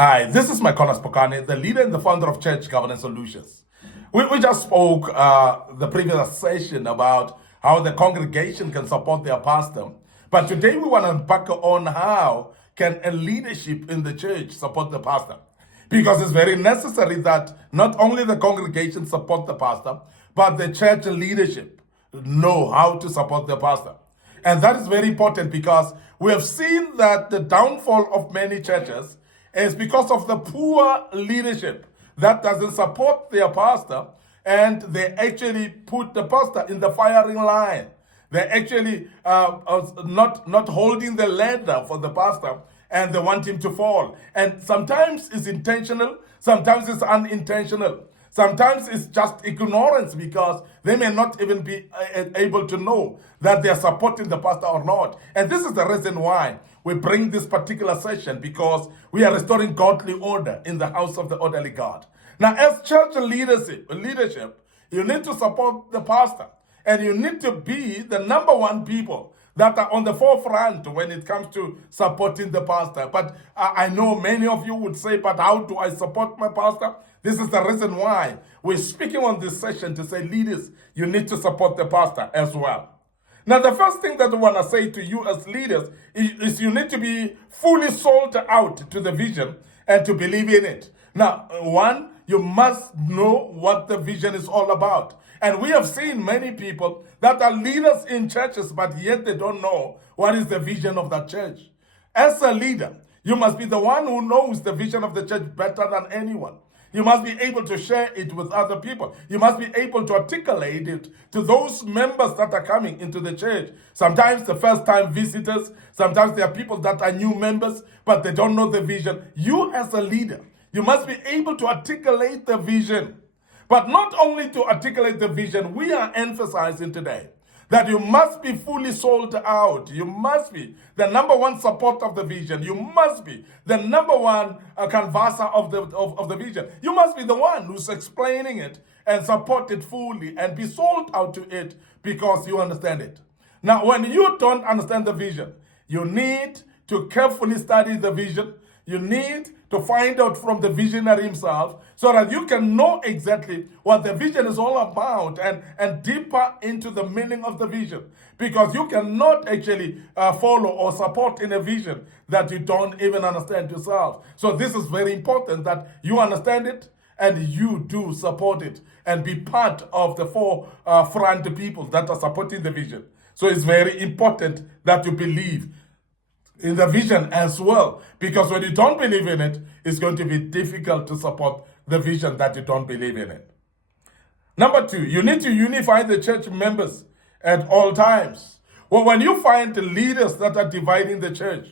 Hi, this is MIcornus Phokane, the leader and the founder of Church Governance Solutions. We just spoke the previous session about how the congregation can support their pastor, but today we want to unpack on how can a leadership in the church support the pastor, because it's very necessary that not only the congregation support the pastor, but the church leadership know how to support the pastor. And that is very important because we have seen that the downfall of many churches is because of the poor leadership that doesn't support their pastor, and they actually put the pastor in the firing line. They're actually not holding the ladder for the pastor, and they want him to fall. And sometimes it's intentional, sometimes it's unintentional. Sometimes it's just ignorance because they may not even be able to know that they are supporting the pastor or not. And this is the reason why we bring this particular session, because we are restoring godly order in the house of the orderly God. Now, as church leadership, you need to support the pastor, and you need to be the number one people that are on the forefront when it comes to supporting the pastor. But I know many of you would say, but how do I support my pastor? This is the reason why we're speaking on this session to say, leaders, you need to support the pastor as well. Now, the first thing that I want to say to you as leaders is you need to be fully sold out to the vision and to believe in it. Now, one, you must know what the vision is all about. And we have seen many people that are leaders in churches, but yet they don't know what is the vision of that church. As a leader, you must be the one who knows the vision of the church better than anyone. You must be able to share it with other people. You must be able to articulate it to those members that are coming into the church. Sometimes the first-time visitors, sometimes there are people that are new members, but they don't know the vision. You as a leader, you must be able to articulate the vision. But not only to articulate the vision, we are emphasizing today that you must be fully sold out. You must be the number one support of the vision. You must be the number one canvasser of the vision. You must be the one who's explaining it and support it fully and be sold out to it because you understand it. Now, when you don't understand the vision, you need to carefully study the vision. You need to find out from the visionary himself so that you can know exactly what the vision is all about and deeper into the meaning of the vision. Because you cannot actually follow or support in a vision that you don't even understand yourself. So this is very important that you understand it and you do support it and be part of the forefront people that are supporting the vision. So it's very important that you believe in the vision as well, because when you don't believe in it, it's going to be difficult to support the vision that you don't believe in it. Number two, you need to unify the church members at all times. Well, when you find the leaders that are dividing the church,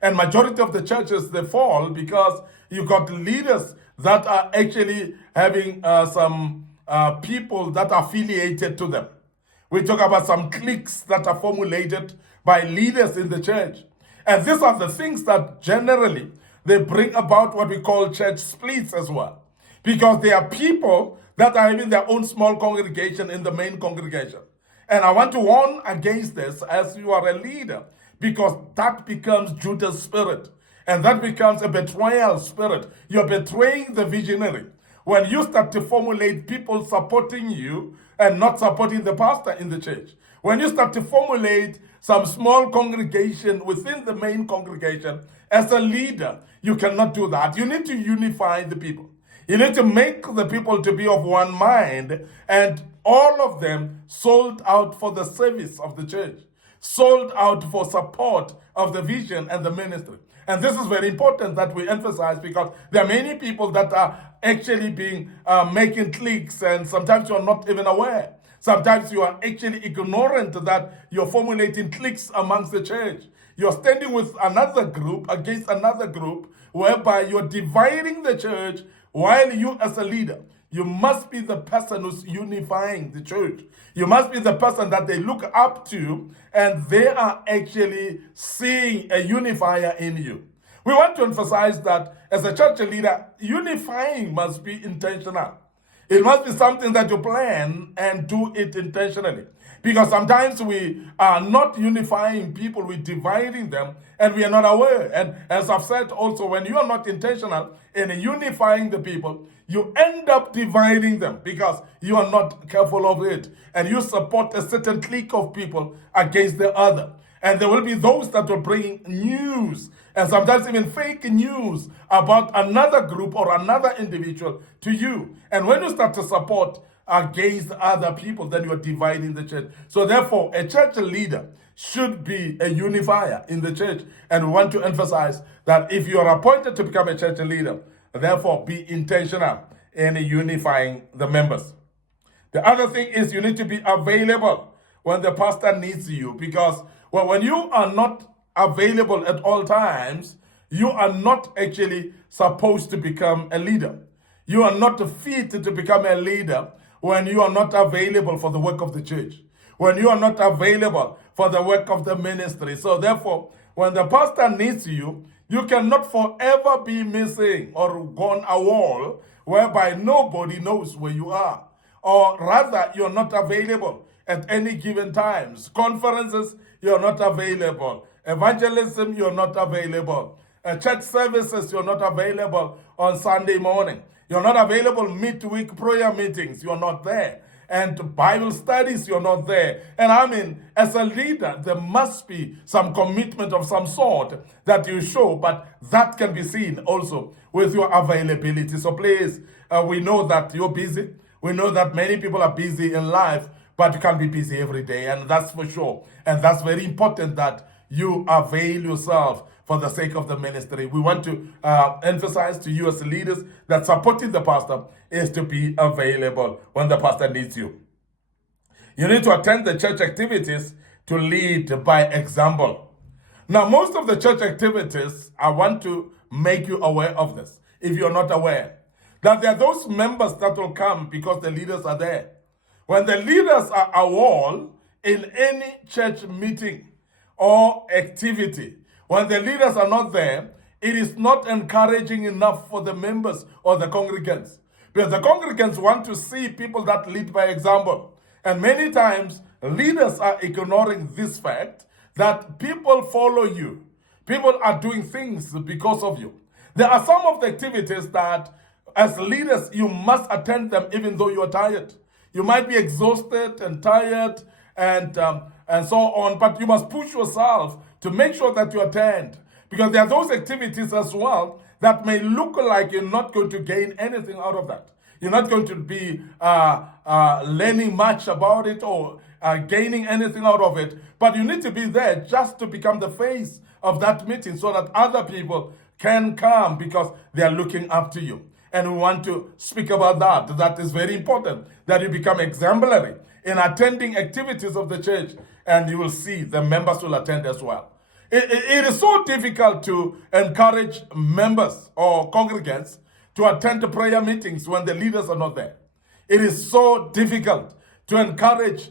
and majority of the churches, they fall because you got leaders that are actually having some people that are affiliated to them. We talk about some cliques that are formulated by leaders in the church. And these are the things that generally they bring about what we call church splits as well. Because there are people that are having their own small congregation in the main congregation. And I want to warn against this as you are a leader, because that becomes Judas' spirit. And that becomes a betrayal spirit. You're betraying the visionary. When you start to formulate people supporting you and not supporting the pastor in the church. When you start to formulate some small congregation within the main congregation, as a leader, you cannot do that. You need to unify the people. You need to make the people to be of one mind, and all of them sold out for the service of the church, sold out for support of the vision and the ministry. And this is very important that we emphasize, because there are many people that are actually making cliques, and sometimes you are not even aware. Sometimes you are actually ignorant that you're formulating cliques amongst the church. You're standing with another group against another group, whereby you're dividing the church, while you as a leader, you must be the person who's unifying the church. You must be the person that they look up to, and they are actually seeing a unifier in you. We want to emphasize that as a church leader, unifying must be intentional. It must be something that you plan and do it intentionally. Because sometimes we are not unifying people, we're dividing them, and we are not aware. And as I've said also, when you are not intentional in unifying the people, you end up dividing them because you are not careful of it. And you support a certain clique of people against the other. And there will be those that will bring news, and sometimes even fake news about another group or another individual to you. And when you start to support against other people, then you're dividing the church. So therefore, a church leader should be a unifier in the church. And we want to emphasize that if you are appointed to become a church leader, therefore be intentional in unifying the members. The other thing is you need to be available when the pastor needs you, because when you are not available at all times, you are not actually supposed to become a leader. You are not fit to become a leader when you are not available for the work of the church, when you are not available for the work of the ministry. So therefore, when the pastor needs you, you cannot forever be missing or gone a wall whereby nobody knows where you are. Or rather, you're not available at any given times. Conferences, you're not available. Evangelism, you're not available. Church services, you're not available on Sunday morning. You're not available midweek prayer meetings, you're not there. And Bible studies, you're not there. And I mean, as a leader, there must be some commitment of some sort that you show, but that can be seen also with your availability. So please, we know that you're busy. We know that many people are busy in life, but you can't be busy every day, and that's for sure. And that's very important that you avail yourself for the sake of the ministry. We want to emphasize to you as leaders that supporting the pastor is to be available when the pastor needs you. You need to attend the church activities to lead by example. Now, most of the church activities, I want to make you aware of this, if you're not aware, that there are those members that will come because the leaders are there. When the leaders are a wall in any church meeting or activity, when the leaders are not there, it is not encouraging enough for the members or the congregants. Because the congregants want to see people that lead by example. And many times, leaders are ignoring this fact that people follow you. People are doing things because of you. There are some of the activities that, as leaders, you must attend them even though you are tired. You might be exhausted and tired and so on, but you must push yourself to make sure that you attend. Because there are those activities as well that may look like you're not going to gain anything out of that. You're not going to be learning much about it or gaining anything out of it, but you need to be there just to become the face of that meeting so that other people can come because they are looking up to you. And we want to speak about that. That is very important, that you become exemplary in attending activities of the church, and you will see the members will attend as well. It is so difficult to encourage members or congregants to attend the prayer meetings when the leaders are not there. It is so difficult to encourage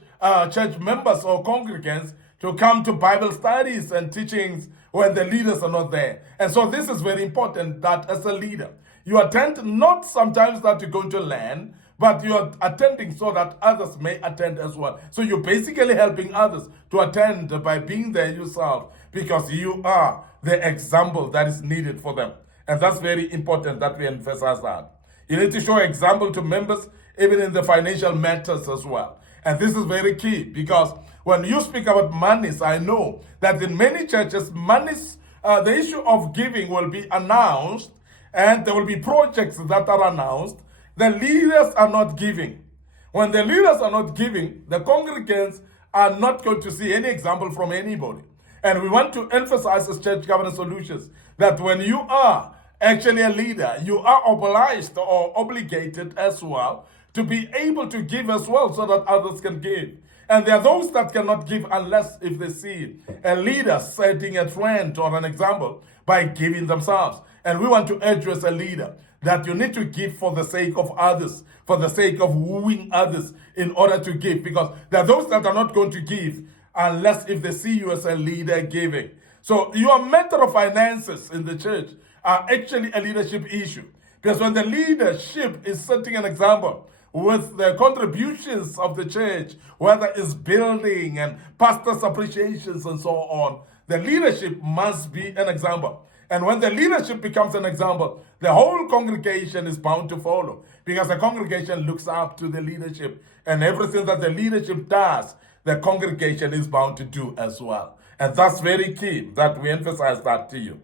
church members or congregants to come to Bible studies and teachings when the leaders are not there. And so this is very important, that as a leader, you attend not sometimes that you're going to learn, but you're attending so that others may attend as well. So you're basically helping others to attend by being there yourself, because you are the example that is needed for them. And that's very important that we emphasize that. You need to show example to members, even in the financial matters as well. And this is very key, because when you speak about monies, I know that in many churches, monies, the issue of giving will be announced, and there will be projects that are announced. The leaders are not giving. When the leaders are not giving, the congregants are not going to see any example from anybody. And we want to emphasize as Church Governance Solutions that when you are actually a leader, you are obliged or obligated as well to be able to give as well so that others can give. And there are those that cannot give unless if they see a leader setting a trend or an example by giving themselves. And we want to urge you as a leader that you need to give for the sake of others, for the sake of wooing others in order to give. Because there are those that are not going to give unless if they see you as a leader giving. So your matter of finances in the church are actually a leadership issue. Because when the leadership is setting an example, with the contributions of the church, whether it's building and pastors' appreciations and so on, the leadership must be an example. And when the leadership becomes an example, the whole congregation is bound to follow, because the congregation looks up to the leadership, and everything that the leadership does, the congregation is bound to do as well. And that's very key that we emphasize that to you.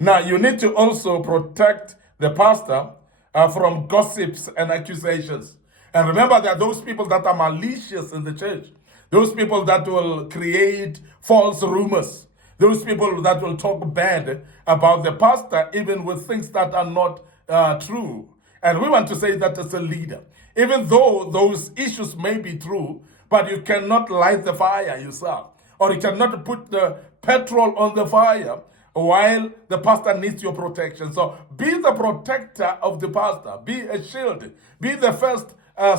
Now, you need to also protect the pastor from gossips and accusations. And remember, there are those people that are malicious in the church, those people that will create false rumors, those people that will talk bad about the pastor, even with things that are not true. And we want to say that as a leader, even though those issues may be true, but you cannot light the fire yourself, or you cannot put the petrol on the fire while the pastor needs your protection. So be the protector of the pastor, be a shield, be the first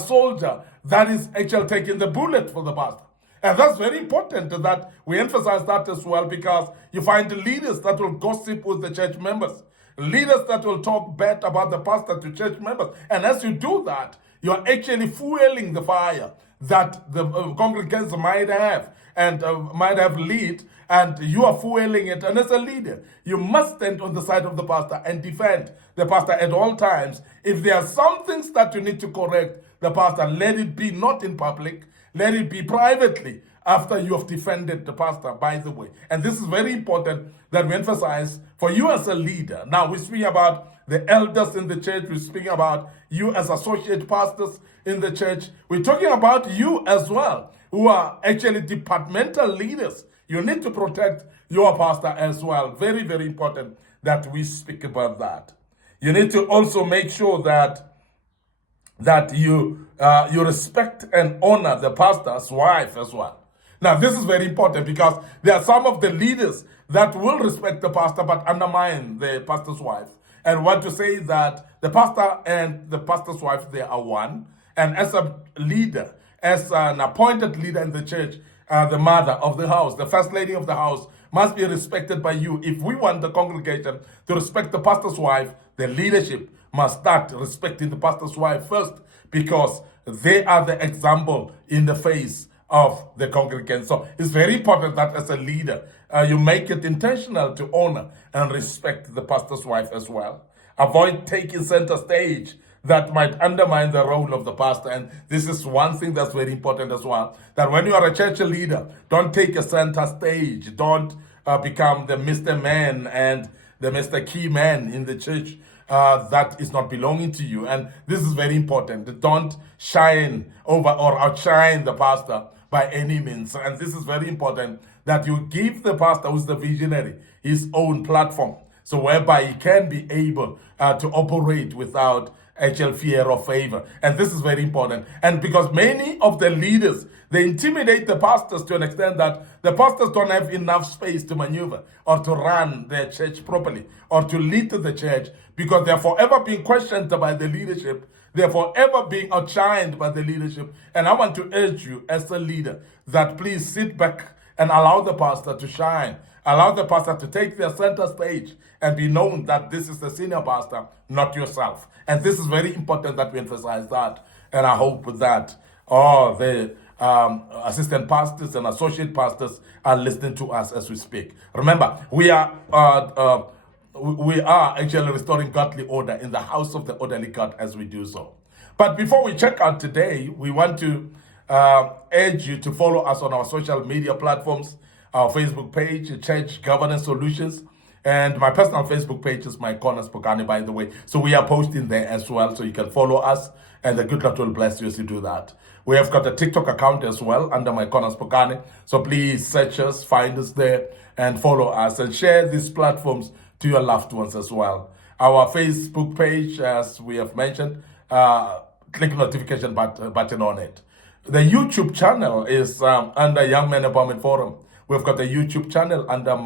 soldier that is actually taking the bullet for the pastor. And that's very important that we emphasize that as well, because you find leaders that will gossip with the church members, leaders that will talk bad about the pastor to church members. And as you do that, you're actually fueling the fire that the congregants might have and might have lit, and you are fueling it. And as a leader, you must stand on the side of the pastor and defend the pastor at all times. If there are some things that you need to correct the pastor, let it be not in public, let it be privately after you have defended the pastor, by the way. And this is very important that we emphasize for you as a leader. Now, we speak about the elders in the church. We're speaking about you as associate pastors in the church. We're talking about you as well, who are actually departmental leaders. You need to protect your pastor as well. Very, very important that we speak about that. You need to also make sure that you respect and honor the pastor's wife as well. Now, this is very important, because there are some of the leaders that will respect the pastor but undermine the pastor's wife, and want to say that the pastor and the pastor's wife, they are one. And as a leader, as an appointed leader in the church, the mother of the house, the first lady of the house, must be respected by you. If we want the congregation to respect the pastor's wife, the leadership must start respecting the pastor's wife first, because they are the example in the face of the congregation. So it's very important that as a leader, you make it intentional to honor and respect the pastor's wife as well. Avoid taking center stage that might undermine the role of the pastor. And this is one thing that's very important as well, that when you are a church leader, don't take a center stage. Don't become the Mr. Man and the Mr. Key Man in the church. That is not belonging to you. And this is very important. Don't shine over or outshine the pastor by any means. And this is very important, that you give the pastor, who's the visionary, his own platform, so whereby he can be able to operate without actual fear or favor. And this is very important. And because many of the leaders, they intimidate the pastors to an extent that the pastors don't have enough space to maneuver or to run their church properly or to lead to the church, because they're forever being questioned by the leadership. They're forever being outshined by the leadership. And I want to urge you as a leader that please sit back and allow the pastor to shine. Allow the pastor to take their center stage and be known that this is the senior pastor, not yourself. And this is very important that we emphasize that. And I hope that all the assistant pastors and associate pastors are listening to us as we speak. Remember, we are actually restoring godly order in the house of the orderly God as we do so. But before we check out today, we want to urge you to follow us on our social media platforms. Our Facebook page, Church Governance Solutions, and my personal Facebook page is MIcornus Phokane, by the way. So we are posting there as well, so you can follow us, and the good Lord will bless you as you do that. We have got a TikTok account as well under MIcornus Phokane, so please search us, find us there, and follow us, and share these platforms to your loved ones as well. Our Facebook page, as we have mentioned, click notification button on it. The YouTube channel is under Young Men Empowerment Forum. We've got a YouTube channel under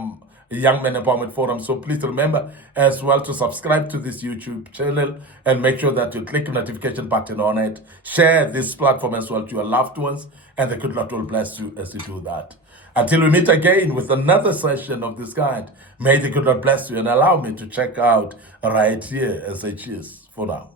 Young Men Empowerment Forum. So please remember as well to subscribe to this YouTube channel and make sure that you click the notification button on it. Share this platform as well to your loved ones, and the good Lord will bless you as you do that. Until we meet again with another session of this kind, may the good Lord bless you and allow me to check out right here as I cheers for now.